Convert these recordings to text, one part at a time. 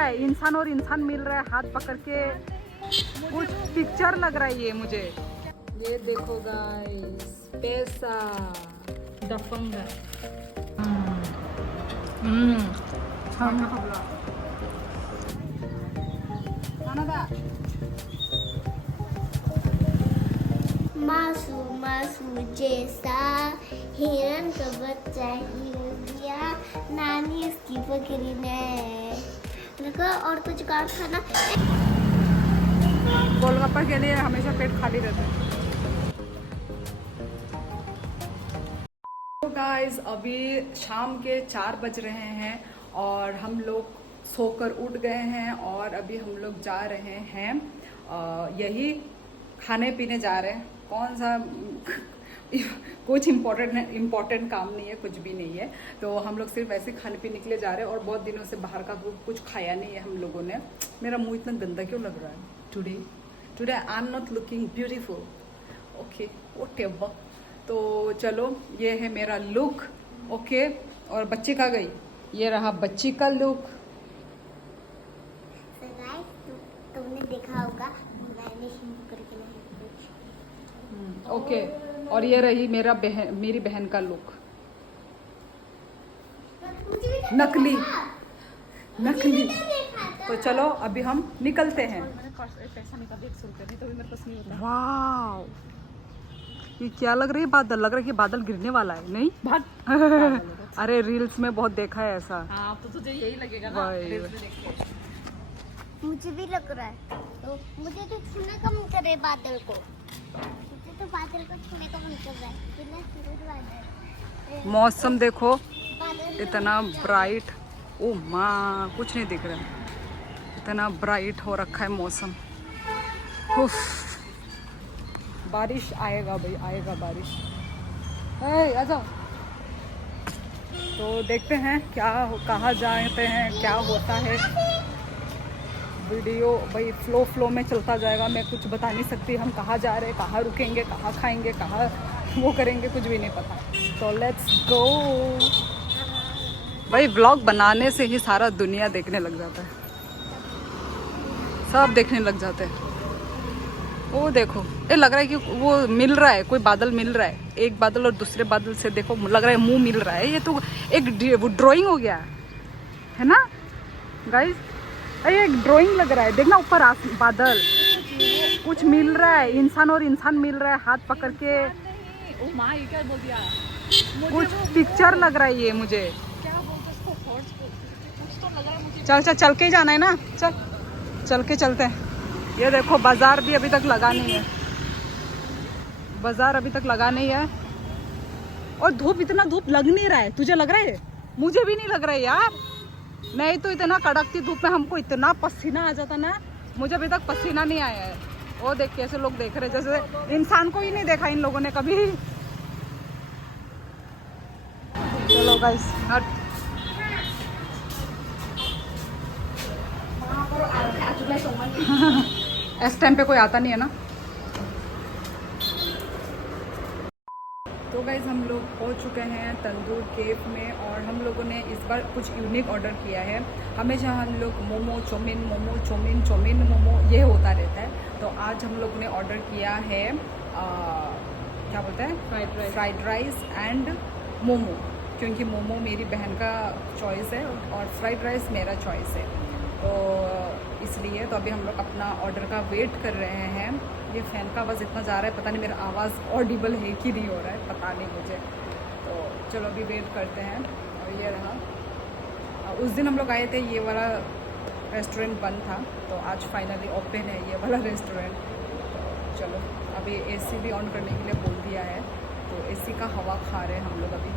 रहा है, इंसान और इंसान मिल रहा है हाथ पकड़ के, कुछ पिक्चर लग रहा है ये मुझे। ये देखो गाइस, पैसा दफंगा। मासू मासू जैसा हिरन का बच्चा ही हो गया, नानी इसकी पकड़ी ने। देखो और कुछ काम था ना। गोलगप्पा के लिए हमेशा पेट खाली रहता है। तो गाइस अभी शाम के 4 बज रहे हैं और हम लोग सोकर उठ गए हैं और अभी हम लोग जा रहे हैं यही खाने पीने जा रहे हैं। कौन सा कुछ इम्पोर्टेंट काम नहीं है, कुछ भी नहीं है। तो हम लोग सिर्फ ऐसे खाने पीने के लिए जा रहे हैं और बहुत दिनों से बाहर का कुछ खाया नहीं है हम लोगों ने। मेरा मुंह इतना गंदा क्यों लग रहा है today I am not looking beautiful, okay whatever. तो चलो ये है मेरा लुक, ओके। और बच्ची कहाँ गई? ये रहा बच्ची का लुक। तुमने देखा होगा मैंने शैम्पू करके ओके। और ये रही मेरी बहन का लुक, नकली। तो चलो अभी हम निकलते हैं। पैसा निकाल दे 100 रुपये, नहीं तो भी मेरे पास नहीं होता। वाव, ये क्या लग रही है? बादल लग रहा है कि बादल गिरने वाला है। नहीं भाग अरे रील्स में बहुत देखा है ऐसा। हाँ, तो तुझे यही लगेगा ना रील्स में देख के। मुझे भी लग रहा है। तो मुझे तो छूने का मन कर रहा है बादल को, मुझे तो बादल को छूने का मन कर रहा है। कितना सुंदर बादल। मौसम देखो इतना ब्राइट, ओ माँ कुछ नहीं दिख रहा है, इतना ब्राइट हो रखा है मौसम। उफ, बारिश आएगा भाई, आएगा बारिश। आ जाओ। तो देखते हैं कहाँ जाते हैं, क्या होता है। वीडियो भाई फ्लो में चलता जाएगा। मैं कुछ बता नहीं सकती हम कहाँ जा रहे हैं, कहाँ रुकेंगे, कहाँ खाएंगे, कहाँ वो करेंगे, कुछ भी नहीं पता। तो लेट्स गो भाई। व्लॉग बनाने से ही सारा दुनिया देखने लग जाता है, सब देखने लग जाते हैं। वो देखो, ये लग रहा है कि वो मिल रहा है, कोई बादल मिल रहा है, एक बादल और दूसरे बादल से देखो लग रहा है मुंह मिल रहा है। ये तो एक वो ड्राइंग हो गया है ना गाइस, ये एक ड्राइंग लग रहा है। देखना ऊपर बादल, कुछ मिल रहा है, इंसान और इंसान मिल रहा है हाथ पकड़ के। ओ माँ, ये क्या बोल दिया? कुछ पिक्चर लग रहा है ये मुझे। क्या बोलते उसको? कुछ तो लग रहा है मुझे। चल के जाना है ना, चल के चलते हैं। ये देखो बाजार भी अभी तक लगा नहीं है, बाजार अभी तक लगा नहीं है। और इतना धूप लग नहीं रहा है, तुझे लग रहा है? मुझे भी नहीं लग रहा है यार। नहीं तो इतना कड़कती धूप में हमको इतना पसीना आ जाता ना, मुझे अभी तक पसीना नहीं आया है। वो देख कैसे लोग देख रहे, जैसे इंसान को ही नहीं देखा इन लोगों ने कभी। चलो गाइस, इस टाइम पे कोई आता नहीं है ना। तो गाइस हम लोग पहुंच चुके हैं तंदूर केफ में और हम लोगों ने इस बार कुछ यूनिक ऑर्डर किया है। हमेशा हम लोग मोमो चौमिन मोमो ये होता रहता है। तो आज हम लोग ने ऑर्डर किया है क्या बोलते हैं, फ्राइड राइस एंड मोमो, क्योंकि मोमो मेरी बहन का चॉइस है और फ्राइड राइस मेरा चॉइस है। तो इसलिए तो अभी हम लोग अपना ऑर्डर का वेट कर रहे हैं। ये फ़ैन का आवाज़ इतना जा रहा है, पता नहीं मेरा आवाज़ ऑडिबल है कि नहीं हो रहा है, पता नहीं मुझे। तो चलो अभी वेट करते हैं। और ये रहा, उस दिन हम लोग आए थे, ये वाला रेस्टोरेंट बंद था, तो आज फाइनली ओपन है ये वाला रेस्टोरेंट। तो चलो अभी एसी भी ऑन करने के लिए बोल दिया है, तो एसी का हवा खा रहे हैं हम लोग अभी।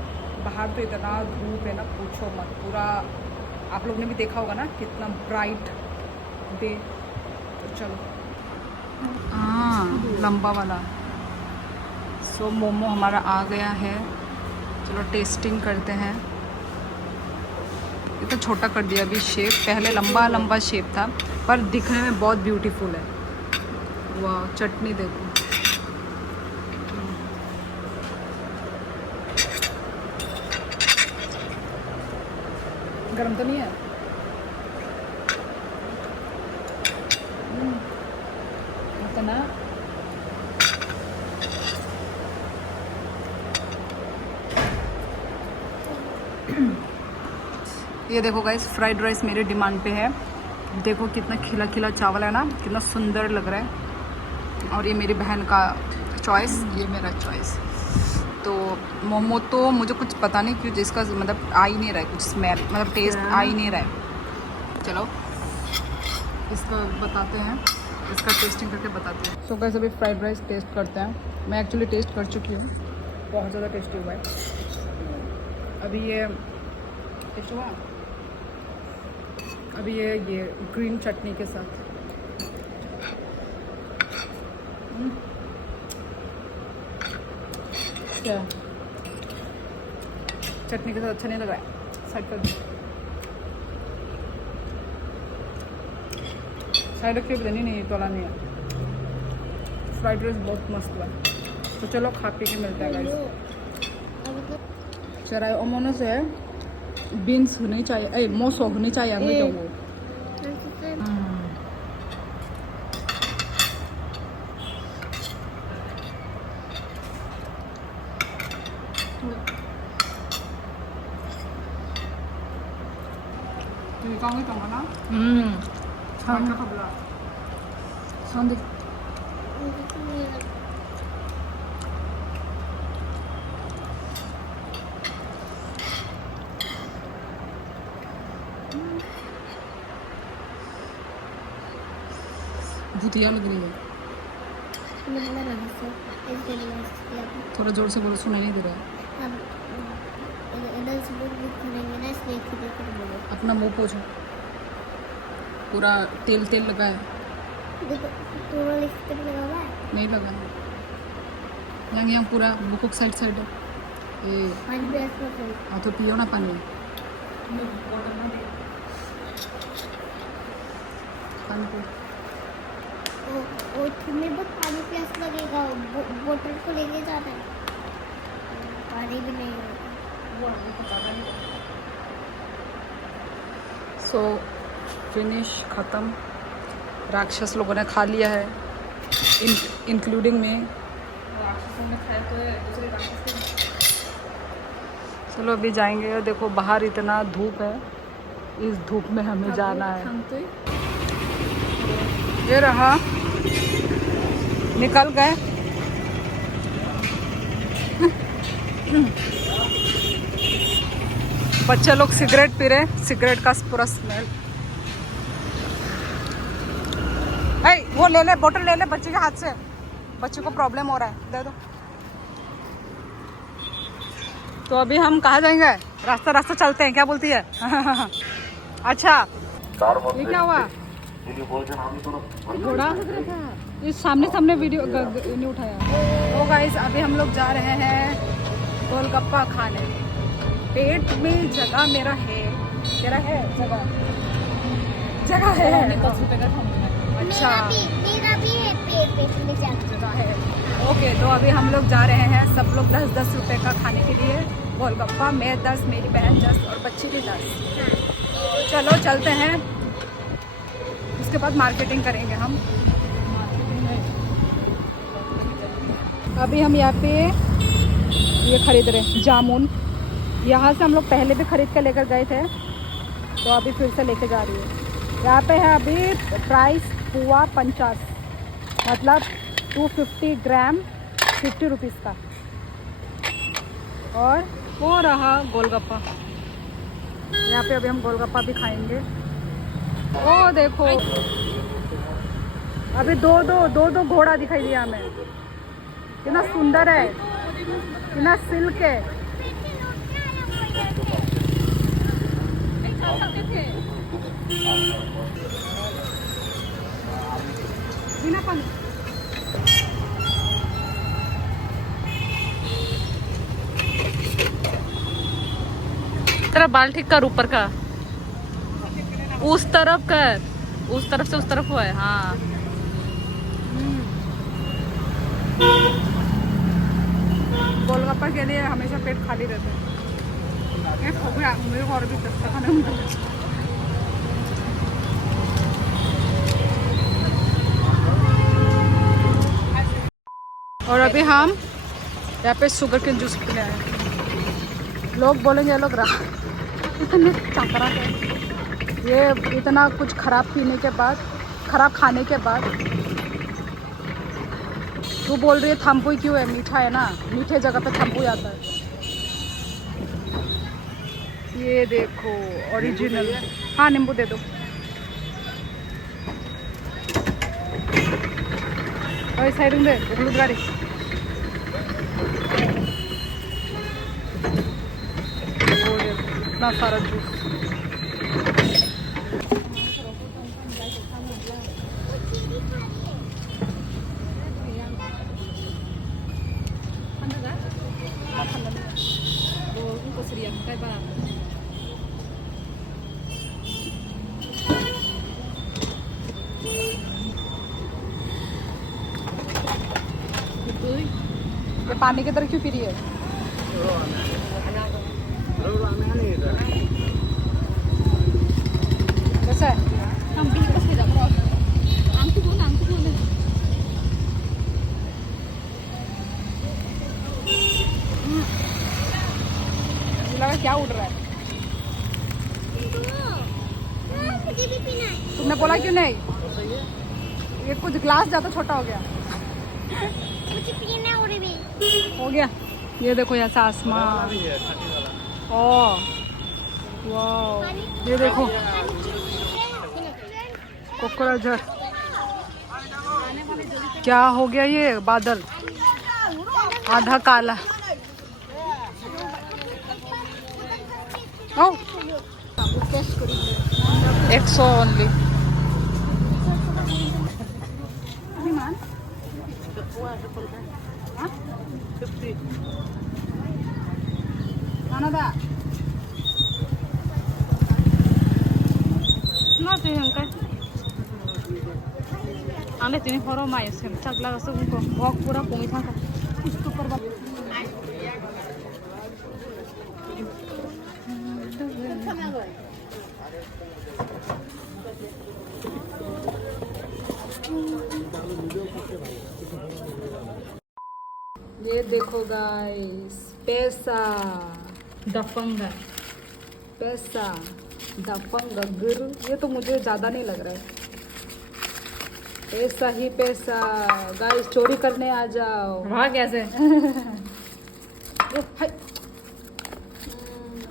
बाहर तो इतना धूप है ना, पूछो मत। पूरा आप लोग ने भी देखा होगा ना कितना ब्राइट डे। तो चलो, हाँ लंबा वाला। सो मोमो हमारा आ गया है, चलो टेस्टिंग करते हैं। ये तो छोटा कर दिया अभी शेप, पहले लंबा शेप था पर दिखने में बहुत ब्यूटीफुल है। वाह, चटनी देखो, गरम तो नहीं है? ना। ये देखो गाइस, फ्राइड राइस मेरे डिमांड पे है। देखो कितना खिला खिला चावल है ना, कितना सुंदर लग रहा है। और ये मेरी बहन का चॉइस, ये मेरा चॉइस। तो मोमो तो मुझे कुछ पता नहीं क्यों, जिसका मतलब आ ही नहीं रहा है कुछ स्मेल, मतलब टेस्ट आ ही नहीं रहा है। चलो इसका बताते हैं, इसका टेस्टिंग करके बताते हैं। सो गाइस अभी फ्राइड राइस टेस्ट करते हैं। मैं एक्चुअली टेस्ट कर चुकी हूँ, बहुत ज़्यादा टेस्टी हुआ है। अभी ये टेस्ट हुआ, अभी ये ग्रीन चटनी के साथ। क्या चटनी के साथ अच्छा नहीं लगा है, साइड कर दो। साइड रखिए, देनी नहीं, तोला नहीं है। फ्राइड राइस बहुत मस्त हुआ। तो चलो खा पी के मिलता है गाइस। चराई ओमोनो से बीन्स होनी चाहिए, मोसो होनी चाहिए हमें जो वो। 이강이 정하나? 장가 가볼라. 산데. भूतिया लग रही है। थोड़ा जोर से बोलो, सुनाई नहीं दे रहा है। अपना मुंह पोछो, पूरा तेल तेल लगा है। नहीं लगा है, यहाँ यहाँ पूरा बुक साइड साइड है। ये हाँ तो पियो ना पानी। तुम्हें बहुत पानी प्यास लगेगा, बोतल को लेके जाना है। पानी भी नहीं है। सो फिनिश, ख़त्म। राक्षस लोगों ने खा लिया है, इंक्लूडिंग में। राक्षसों ने खाया तो है, दूसरे राक्षस। चलो अभी जाएंगे। देखो बाहर इतना धूप है, इस धूप में हमें जाना है। ये रहा, निकल गए। बच्चे लोग सिगरेट पी रहे, सिगरेट का पूरा स्मेल। वो ले ले, बोतल ले ले बच्चे के हाथ से, बच्चे को प्रॉब्लम हो रहा है, दे दो। तो अभी हम कहाँ जाएंगे? रास्ता रास्ता चलते हैं, क्या बोलती है? अच्छा ये क्या हुआ? घोड़ा इस सामने सामने वीडियो नहीं उठाया। तो गाइस अभी हम लोग जा रहे हैं गोलगप्पा खाने। पेट में जगह मेरा है, तेरा है जगह, जगह है। 10 रुपए का खाऊंगा। अच्छा मेरा भी है पेट में जगह है। ओके तो अभी हम लोग जा रहे हैं, सब लोग 10-10 रुपए का खाने के लिए गोलगप्पा। मैं 10, मेरी बहन 10 और बच्ची भी 10। चलो चलते हैं, उसके बाद मार्केटिंग करेंगे हम। अभी हम यहाँ पे ये खरीद रहे हैं जामुन। यहाँ से हम लोग पहले भी खरीद के लेकर गए थे, तो अभी फिर से लेके जा रही है। यहाँ पे है अभी प्राइस पुआ 50, मतलब 250 ग्राम 50 रुपीज़ का। और वो रहा गोलगप्पा। यहाँ पे अभी हम गोलगप्पा भी खाएंगे। ओ देखो अभी दो घोड़ा दिखाई दिया हमें, कितना सुंदर है, कितना सिल्क है। बिना पानी तेरा बाल ठीक कर, ऊपर का उस तरफ कर, उस तरफ से उस तरफ हुआ है। हाँ गोलगप्पा के लिए हमेशा पेट खाली रहता है। मेरे को और भी खाने में और अभी हम यहाँ पे शुगर केन जूस पीने आए हैं। लोग बोलेंगे ये लोग रहा इतने चकरा है, ये इतना कुछ खराब पीने के बाद, खराब खाने के बाद तू बोल रही है थम्पू क्यों है? मीठा है ना, मीठे जगह पे थम्पू आता है। ये देखो ओरिजिनल। हाँ नींबू दे दो। साइड में दे गाड़ी। इतना सारा जूस। ये पानी की तरह क्यों पी रही है? कैसा है? मुझे लगा क्या उड़ रहा है। मुझे भी पीना है। तुमने बोला क्यों नहीं? ये कुछ ग्लास ज्यादा छोटा हो गया। मुझे पीना है और भी। हो गया। ये देखो ऐसा आसमान। ओह वाह, ये देखो कोकराझार। क्या हो गया ये बादल? आधा काला। ओ 100 only. Mana Nggak sih yang kayak aneh ini horor mah ya sih cak lah sebelum kok walk pura pungis angka itu perba ये देखो गाइस पैसा दफंगा पैसा दफंगा गुरु। ये तो मुझे ज़्यादा नहीं लग रहा है। पैसा ही पैसा गाइस, चोरी करने आ जाओ। वहाँ कैसे?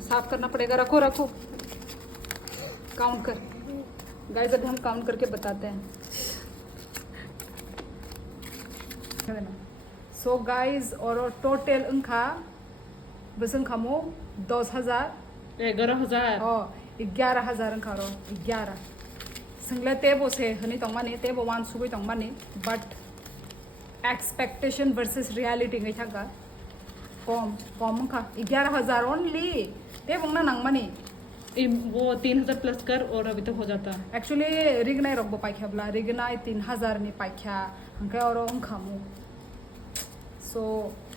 साफ करना पड़ेगा। रखो रखो, काउंट कर गाइस। अभी हम काउंट करके बताते हैं। सो गाइस और टोटल उनका बसंग खामो 10,000 11,000 11,000 अंका रो 11 संगले तेबो से हनी तंगमानी तेबो वान सुगुई तंगमानी बट एक्सपेक्टेशन वर्सेस रियलिटी गई था का कम कम का 11,000 ओनली तेबो ना नंगमानी वो 3,000 प्लस कर और अभी तक हो जाता। एक्चुअली रिग नहीं रखबो पाइख्या बला रिग ना 3,000 नहीं पाइख्या हमके और खामो। सो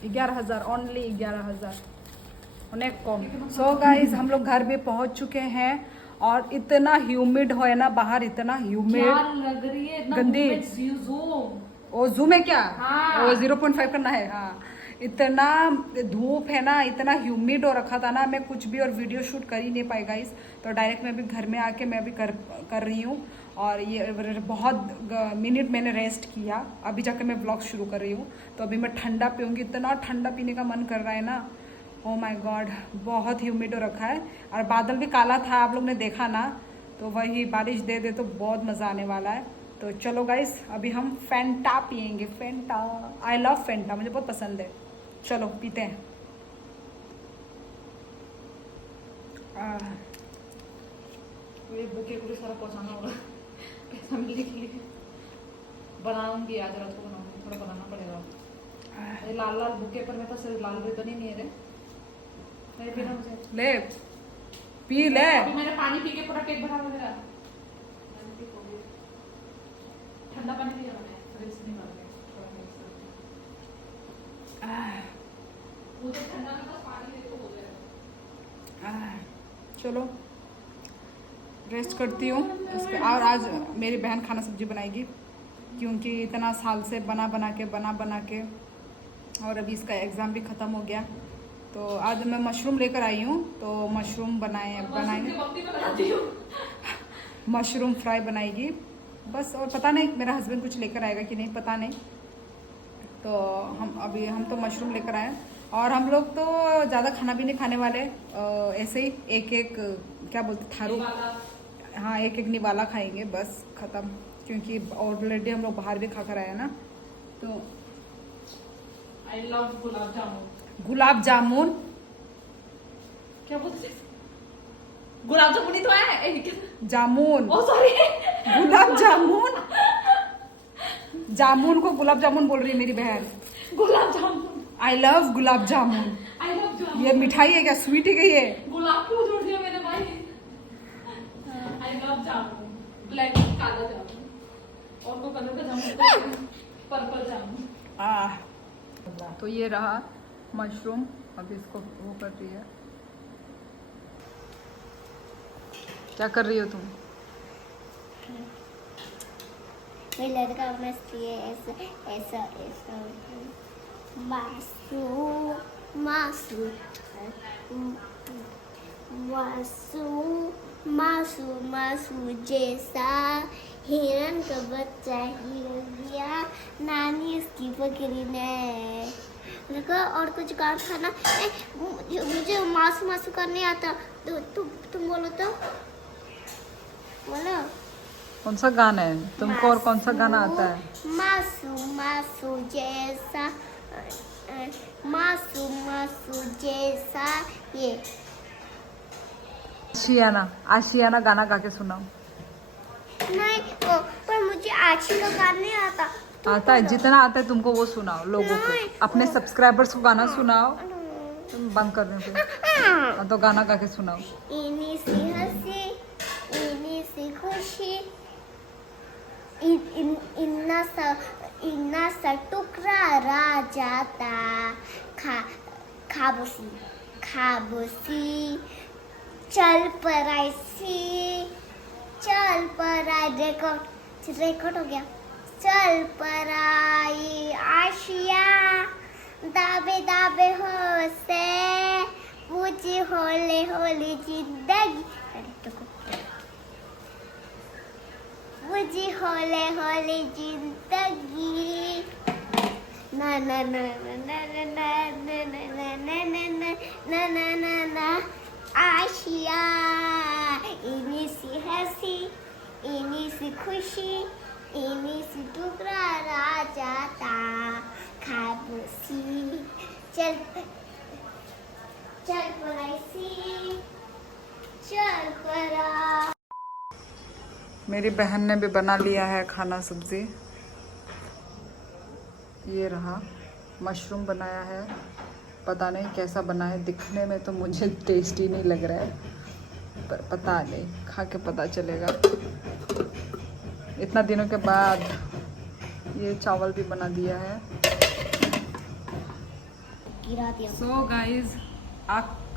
11,000 ओनली 11,000 उन्हें कम। सो गाइस हम लोग घर भी पहुंच चुके हैं और इतना ह्यूमिड हो है ना बाहर, इतना ह्यूमिड लग रही है गंदी। ओ जूम है क्या? हाँ। वो 0.5 करना है। हाँ इतना धूप है ना, इतना ह्यूमिड हो रखा था ना, मैं कुछ भी और वीडियो शूट कर ही नहीं पाई गाइस। तो डायरेक्ट मैं अभी घर में आके मैं अभी कर रही हूँ और ये बहुत मिनट मैंने रेस्ट किया। अभी जाकर मैं व्लॉग शुरू कर रही हूँ। तो अभी मैं ठंडा पीऊँगी, इतना ठंडा पीने का मन कर रहा है ना। ओ माय गॉड, बहुत ह्यूमिड हो रखा है और बादल भी काला था, आप लोग ने देखा ना। तो वही बारिश दे दे तो बहुत मज़ा आने वाला है। तो चलो गाइस अभी हम फैंटा पियेंगे। फैंटा, आई लव फैंटा, मुझे बहुत पसंद है। चलो पीते हैं। ये बुके को भी सारा पहुंचाना होगा पैसा मिलने के लिए। बनाऊंगी आज रात को, बनाऊंगी, थोड़ा बनाना पड़ेगा। ये लाल लाल बुके पर मैं तो सिर्फ लाल भी तो नहीं है रे। नहीं पीना मुझे। ले पी ले। अभी मैंने पानी पी के पूरा पेट भरा हो गया। ठंडा पानी पिया मैंने, फ्रिज नहीं भर गया। मुझे ठंडा में बस पानी दे तो हो गया। चलो रेस्ट करती हूँ उसके। और आज मेरी बहन खाना सब्जी बनाएगी क्योंकि इतना साल से बना बना के और अभी इसका एग्ज़ाम भी ख़त्म हो गया। तो आज मैं मशरूम लेकर आई हूँ, तो मशरूम बनाएंगे, मशरूम फ्राई बनाएगी बस। और पता नहीं मेरा हस्बैंड कुछ लेकर आएगा कि नहीं, पता नहीं। तो हम तो मशरूम लेकर आए, और हम लोग तो ज़्यादा खाना भी नहीं खाने वाले, ऐसे ही एक एक क्या बोलते थारू, हाँ एक एक निवाला खाएंगे बस, ख़त्म। क्योंकि ऑलरेडी हम लोग बाहर भी खा कर आए ना। तो आई लव गुलाब जामुन। गुलाब जामुन क्या बोलते गुलाब जामुन ही तो है। जामुन, ओ सॉरी, गुलाब जामुन, जामुन को गुलाब जामुन बोल रही है मेरी बहन। Gulab jamun, I love gulab jamun. I love jamun. ये मिठाई है क्या, स्वीट है क्या ये? गुलाब क्यों जोड़ दिया मैंने भाई? आई लव जामुन, ब्लैक काला जामुन, और को कलर का जामुन, पर्पल जामुन। तो ये रहा मशरूम, अभी इसको वो कर रही है। क्या कर रही हो तुम? मेरे लड़का मस्ती है ऐसा ऐसा ऐसा। मासू मासू मासू मासू मासू जैसा हिरन का बच्चा हिरन दिया नानी इसकी बकरी ने। लगा और कुछ गाना था ना, मुझे मासू मासू करने आता। तुम बोलो तो, बोलो कौन सा गाना है तुमको, और कौन सा गाना आता है? मासू मासू जैसा, मासू मासू जैसा ये। आशियाना, आशियाना गाना गा के सुनाओ। नहीं पर मुझे आज का गाना नहीं आता। आता है, जितना आता है तुमको वो सुनाओ लोगों को, अपने सब्सक्राइबर्स को गाना सुनाओ। तुम बंद कर दो फिर, तो गाना गा के सुनाओ। इन्हीं सी हंसी इन्हीं सी खुशी, इन्ना सा टुकड़ा रह जाता खाबोसी खाबोसी। चल पर ऐसी, चल पर आई, रिकॉर्ड हो गया। चल पर आई आशिया दाबे दाबे हो से पूछी होले होले जिंदगी। मुझे होले होले जिंदगी ना ना ना ना ना ना ना ना ना ना ना ना ना ना। आशिया इन्हीं सी हंसी इन्हीं सी खुशी, इन्हीं सी टुकड़ा रह जाता खाबोसी। चल चल पर ऐसी, चल पर। मेरी बहन ने भी बना लिया है खाना सब्जी। ये रहा मशरूम बनाया है, पता नहीं कैसा बना है, दिखने में तो मुझे टेस्टी नहीं लग रहा है, पर पता नहीं, खा के पता चलेगा। इतना दिनों के बाद ये चावल भी बना दिया है। गिरा दिया। सो गाइज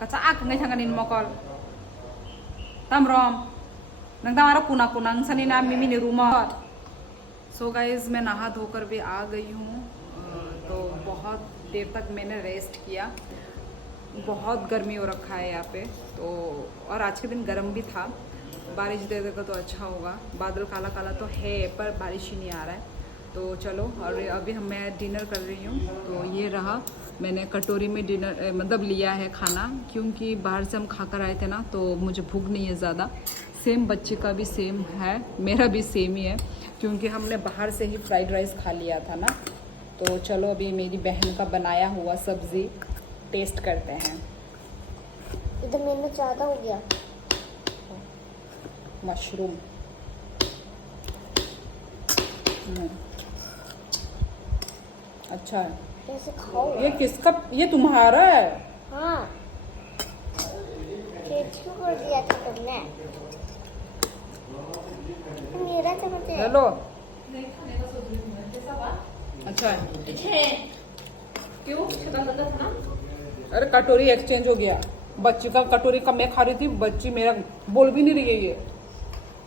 कचाक नहीं थांगा इन मकल तमरम नंगदामारा पुना पुना सनी ना मिमी ने रूमर। सो गाइज मैं नहा धोकर भी आ गई हूँ। तो बहुत देर तक मैंने रेस्ट किया, बहुत गर्मी हो रखा है यहाँ पे तो, और आज के दिन गर्म भी था। बारिश दे देगा तो अच्छा होगा, बादल काला काला तो है पर बारिश ही नहीं आ रहा है। तो चलो, और अभी मैं डिनर कर रही हूँ। तो ये रहा, मैंने कटोरी में डिनर मतलब लिया है खाना, क्योंकि बाहर से हम खा कर आए थे ना, तो मुझे भूख नहीं है ज़्यादा। सेम बच्चे का भी सेम है, मेरा भी सेम ही है, क्योंकि हमने बाहर से ही फ्राइड राइस खा लिया था ना। तो चलो अभी मेरी बहन का बनाया हुआ सब्ज़ी टेस्ट करते हैं। इधर मैंने ज़्यादा हो गया मशरूम। अच्छा है। कैसे खाओ? ये किसका, ये तुम्हारा है? हाँ, क्यों कर दिया था तुमने? मेरा तो मुझे हेलो, नहीं खाने का सोच रही हूँ, कैसा बात? अच्छा है। क्यों छोटा गंदा था ना? अरे कटोरी एक्सचेंज हो गया, बच्ची का कटोरी का मैं खा रही थी, बच्ची मेरा बोल भी नहीं रही है ये।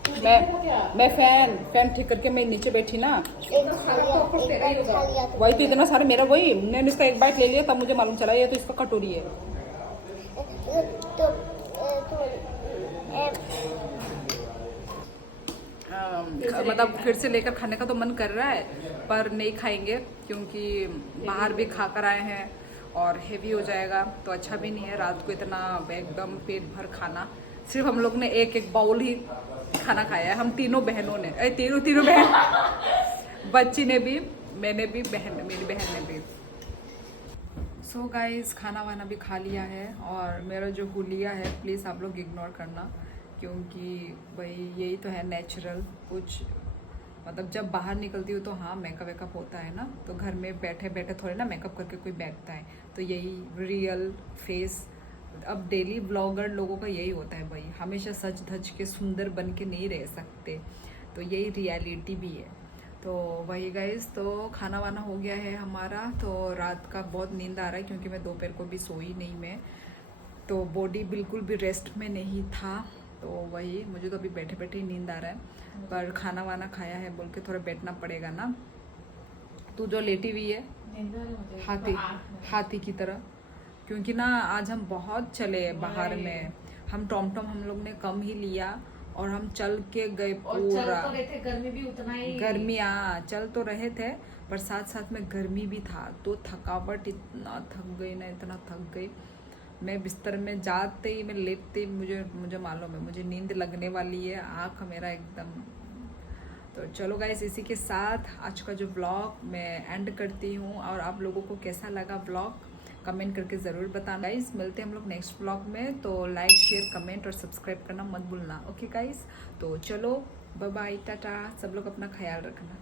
मैं फैन ठीक करके मैं नीचे बैठी ना, एक खा लिया वही तो इतना सारा मेरा, वही मैंने इसका एक बाइट ले लिया तब मुझे मालूम चला ये तो इसका कटोरी है। मतलब फिर से लेकर खाने का तो मन कर रहा है पर नहीं खाएंगे क्योंकि बाहर भी खा कर आए हैं और हेवी हो जाएगा तो अच्छा भी नहीं है रात को इतना एकदम पेट भर खाना। सिर्फ हम लोग ने एक बाउल ही खाना खाया है, हम तीनों बहनों ने, तीनों बहन, बच्ची ने भी, मैंने भी, मेरी बहन ने भी। सो गाइस खाना वाना भी खा लिया है और मेरा जो हुलिया है प्लीज़ आप लोग इग्नोर करना क्योंकि भाई यही तो है नेचुरल कुछ, मतलब जब बाहर निकलती हूँ तो हाँ मेकअप वेकअप होता है ना, तो घर में बैठे बैठे थोड़े ना मेकअप करके कोई बैठता है, तो यही रियल फेस। अब डेली ब्लॉगर लोगों का यही होता है भाई, हमेशा सज धज के सुंदर बन के नहीं रह सकते, तो यही रियलिटी भी है। तो वही गाइस, तो खाना वाना हो गया है हमारा, तो रात का बहुत नींद आ रहा है क्योंकि मैं दोपहर को भी सोई नहीं मैं, तो बॉडी बिल्कुल भी रेस्ट में नहीं था, तो वही मुझे तो अभी बैठे बैठे ही नींद आ रहा है, पर खाना वाना खाया है बोल के थोड़ा बैठना पड़ेगा ना। तू जो लेटी हुई है हाथी की तरह, क्योंकि ना आज हम बहुत चले बाहर में, हम टॉम हम लोग ने कम ही लिया और हम चल के गए पूरा, गर्मी भी उतना ही, गर्मी चल तो रहे थे पर साथ साथ में गर्मी भी था, तो थकावट इतना थक गई ना, इतना थक गई, मैं बिस्तर में जाते ही मैं लेटते ही मुझे मालूम है मुझे नींद लगने वाली है, आँख मेरा एकदम। तो चलो गाइस इसी के साथ आज का जो व्लॉग मैं एंड करती हूँ, और आप लोगों को कैसा लगा व्लॉग कमेंट करके ज़रूर बताना गाइस। मिलते हैं हम लोग नेक्स्ट व्लॉग में, तो लाइक शेयर कमेंट और सब्सक्राइब करना मत भूलना, ओके गाइस। तो चलो बाय बाय, टाटा, सब लोग अपना ख्याल रखना।